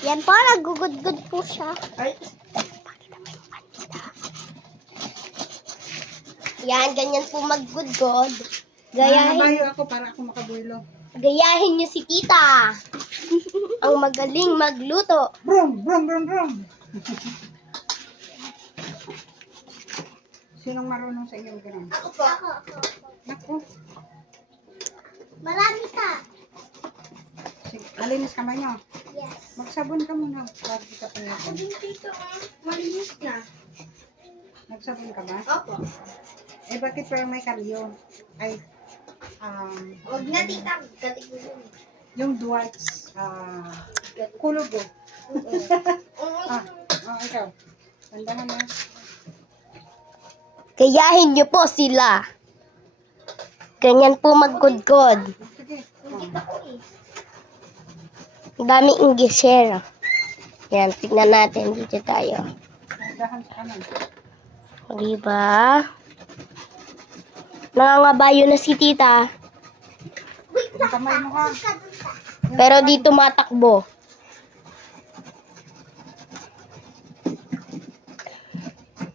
Yan po, nagugud-gud po siya. Ay, Yan, ganyan po maggudgod. nanabayo ako para ako makabuelo. Gayahin niyo si tita. Ang magaling magluto. Brum, brum, brum, brum. Sinong marunong sa inyo ganun? Ako po. Naku, Marami ka. sige, malinis kamay nyo. Yes. Magsabon ka muna. Huwag kita pangyakan. Dito, malinis na. Nagsabon ka ba? Opo. Eh, bakit parang may kalyo? Ay, Huwag na tita. Galing mo yun. yung Dwight's, kulugo. Ikaw. Tandahan na. Gayahin niyo po sila. Ganyan po maggudgod. Sige. Ang daming inggishera. Yan, tignan natin. Dito tayo. Tandahan sa kanan. O, diba? Nangangabayo na si tita. Yung kamay mo ha. Pero dito matakbo.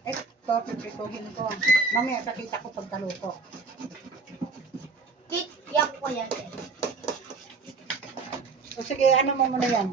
Ito, pipituhin ko. Mamaya, kakita ko pagkaluto. Yan ko yan. O sige, ano mo muna yan?